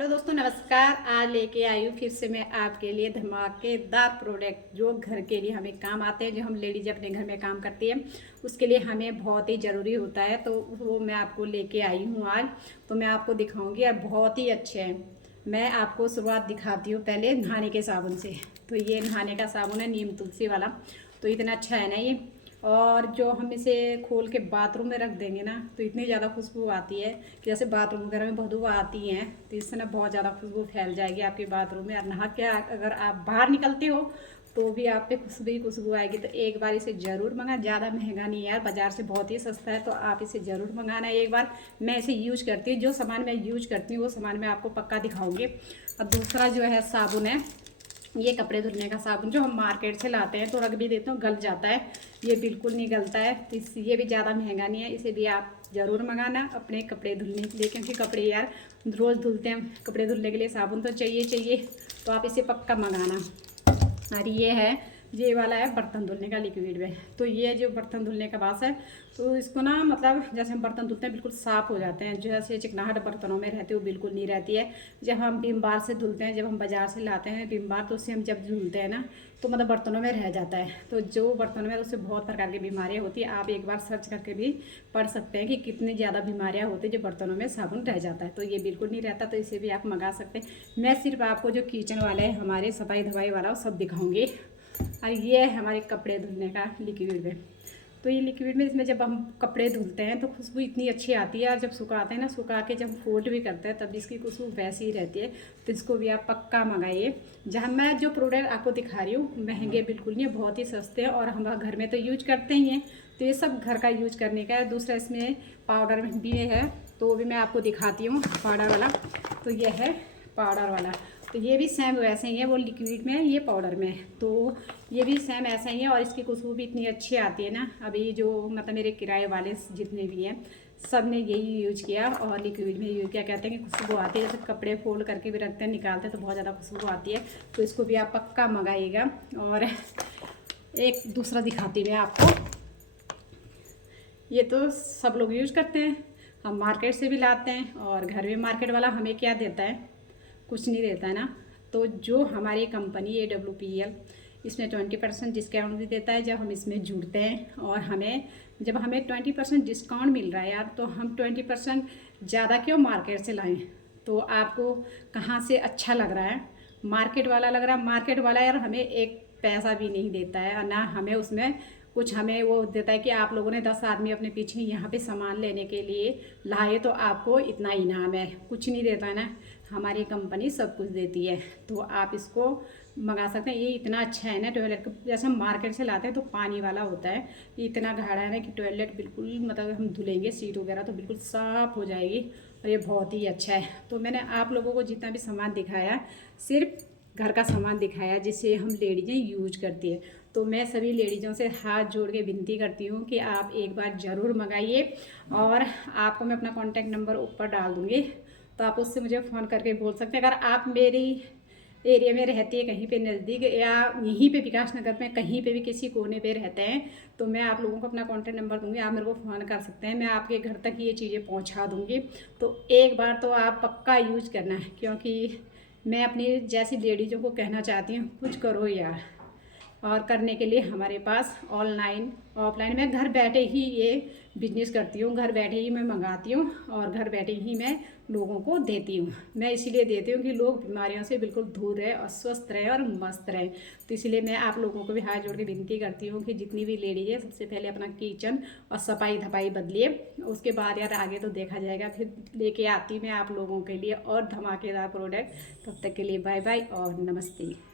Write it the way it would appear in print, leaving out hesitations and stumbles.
Hello दोस्तों, नमस्कार। आज लेके आई हूँ फिर से मैं आपके लिए धमाकेदार प्रोडक्ट जो घर के लिए हमें काम आते हैं, जो हम लेडीज अपने घर में काम करती हैं उसके लिए हमें बहुत ही ज़रूरी होता है। तो वो मैं आपको लेके आई हूँ आज। तो मैं आपको दिखाऊंगी और बहुत ही अच्छे हैं। मैं आपको शुरुआत दिखाती हूँ पहले नहाने के साबुन से। तो ये नहाने का साबुन है नीम तुलसी वाला। तो इतना अच्छा है ना ये। और जो हम इसे खोल के बाथरूम में रख देंगे ना तो इतनी ज़्यादा खुशबू आती है कि जैसे बाथरूम वगैरह में बदबू आती हैं तो इससे ना बहुत ज़्यादा खुशबू फैल जाएगी आपके बाथरूम में। और नहा के अगर आप बाहर निकलते हो तो भी आप पे खुशबू ही खुशबू आएगी। तो एक बार इसे ज़रूर मंगा। ज़्यादा महंगा नहीं है यार, बाज़ार से बहुत ही सस्ता है। तो आप इसे ज़रूर मंगाना एक बार। मैं इसे यूज करती हूँ, जो सामान मैं यूज करती हूँ वो सामान मैं आपको पक्का दिखाऊँगी। और दूसरा जो है साबुन है, ये कपड़े धुलने का साबुन जो हम मार्केट से लाते हैं तो रख भी देते हैं, गल जाता है। ये बिल्कुल नहीं गलता है। तो ये भी ज़्यादा महंगा नहीं है, इसे भी आप ज़रूर मंगाना अपने कपड़े धुलने के लिए, क्योंकि कपड़े यार रोज़ धुलते हैं। कपड़े धुलने के लिए साबुन तो चाहिए चाहिए। तो आप इसे पक्का मंगाना। और ये वाला है बर्तन धुलने का लिक्विड में। तो ये जो बर्तन धुलने का बास है तो इसको ना मतलब जैसे हम बर्तन धुलते हैं बिल्कुल साफ़ हो जाते हैं। जैसे चिकनाहट बर्तनों में रहती है वो बिल्कुल नहीं रहती है। जब हम विम बार से धुलते हैं, जब हम बाज़ार से लाते हैं विम बार, तो उससे हम जब धुलते हैं ना तो मतलब बर्तनों में रह जाता है। तो जो बर्तनों में उससे बहुत प्रकार की बीमारियाँ होती है। आप एक बार सर्च करके भी पढ़ सकते हैं कि कितनी ज़्यादा बीमारियाँ होती है जो बर्तनों में साबुन रह जाता है। तो ये बिल्कुल नहीं रहता, तो इसे भी आप मंगा सकते हैं। मैं सिर्फ आपको जो किचन वाले है हमारे सफाई धवाई वाला वो सब दिखाऊँगी। और ये है हमारे कपड़े धुलने का लिक्विड में। तो ये लिक्विड में इसमें जब हम कपड़े धुलते हैं तो खुशबू इतनी अच्छी आती है। और जब सुखाते हैं ना, सुखा के जब फोल्ड भी करते हैं तब इसकी खुशबू वैसी ही रहती है। तो इसको भी आप पक्का मंगाइए। जहाँ मैं जो प्रोडक्ट आपको दिखा रही हूँ महंगे बिल्कुल नहीं है, बहुत ही सस्ते हैं। और हम घर में तो यूज करते ही हैं, तो ये सब घर का यूज करने का है। दूसरा इसमें पाउडर भी है, तो वो भी मैं आपको दिखाती हूँ पाउडर वाला। तो ये है पाउडर वाला। तो ये भी सेम वैसे ही है, वो लिक्विड में है, ये पाउडर में है। तो ये भी सेम ऐसा ही है। और इसकी खुशबू भी इतनी अच्छी आती है ना। अभी जो मतलब मेरे किराए वाले जितने भी हैं सब ने यही यूज किया और लिक्विड में यूज किया। कहते हैं कि खुशबू आती है, जैसे कपड़े फोल्ड करके भी रखते हैं, निकालते हैं तो बहुत ज़्यादा खुशबू आती है। तो इसको भी आप पक्का मंगाइएगा। और एक दूसरा दिखाती मैं आपको। ये तो सब लोग यूज करते हैं, हम मार्केट से भी लाते हैं। और घर में मार्केट वाला हमें क्या देता है, कुछ नहीं देता है ना। तो जो हमारी कंपनी AWPL इसमें 20% डिस्काउंट भी देता है जब हम इसमें जुड़ते हैं। और जब हमें 20% डिस्काउंट मिल रहा है यार, तो हम 20% ज़्यादा क्यों मार्केट से लाएं। तो आपको कहाँ से अच्छा लग रहा है, मार्केट वाला लग रहा है। मार्केट वाला यार हमें एक पैसा भी नहीं देता है और ना हमें उसमें कुछ हमें वो देता है कि आप लोगों ने 10 आदमी अपने पीछे यहाँ पे सामान लेने के लिए लाए तो आपको इतना इनाम है। कुछ नहीं देता है ना, हमारी कंपनी सब कुछ देती है। तो आप इसको मंगा सकते हैं। ये इतना अच्छा है ना टॉयलेट का, जैसे हम मार्केट से लाते हैं तो पानी वाला होता है, ये इतना गाढ़ा है ना कि टॉयलेट बिल्कुल मतलब हम धुलेंगे सीट वगैरह तो बिल्कुल साफ़ हो जाएगी। और ये बहुत ही अच्छा है। तो मैंने आप लोगों को जितना भी सामान दिखाया सिर्फ घर का सामान दिखाया जिसे हम लेडीज़ें यूज करती है। तो मैं सभी लेडीज़ों से हाथ जोड़ के विनती करती हूँ कि आप एक बार ज़रूर मंगाइए। और आपको मैं अपना कॉन्टैक्ट नंबर ऊपर डाल दूँगी, तो आप उससे मुझे फ़ोन करके बोल सकते हैं। अगर आप मेरी एरिया में रहती है कहीं पे नज़दीक या यहीं पे विकास नगर में कहीं पे भी किसी कोने पे रहते हैं, तो मैं आप लोगों को अपना कॉन्टैक्ट नंबर दूंगी, आप मेरे को फ़ोन कर सकते हैं। मैं आपके घर तक ये चीज़ें पहुंचा दूंगी। तो एक बार तो आप पक्का यूज करना है, क्योंकि मैं अपनी जैसी लेडीज़ों को कहना चाहती हूँ कुछ करो यार। और करने के लिए हमारे पास ऑनलाइन ऑफलाइन मैं घर बैठे ही ये बिजनेस करती हूँ, घर बैठे ही मैं मंगाती हूँ और घर बैठे ही मैं लोगों को देती हूँ। मैं इसीलिए देती हूँ कि लोग बीमारियों से बिल्कुल दूर रहे और स्वस्थ रहे और मस्त रहें। तो इसलिए मैं आप लोगों को भी हाथ जोड़ के विनती करती हूँ कि जितनी भी लेडीज है सबसे पहले अपना किचन और सफाई धपाई बदलिए, उसके बाद यार आगे तो देखा जाएगा। फिर लेके आती मैं आप लोगों के लिए और धमाकेदार प्रोडक्ट। तब तक के लिए बाय बाय और नमस्ते।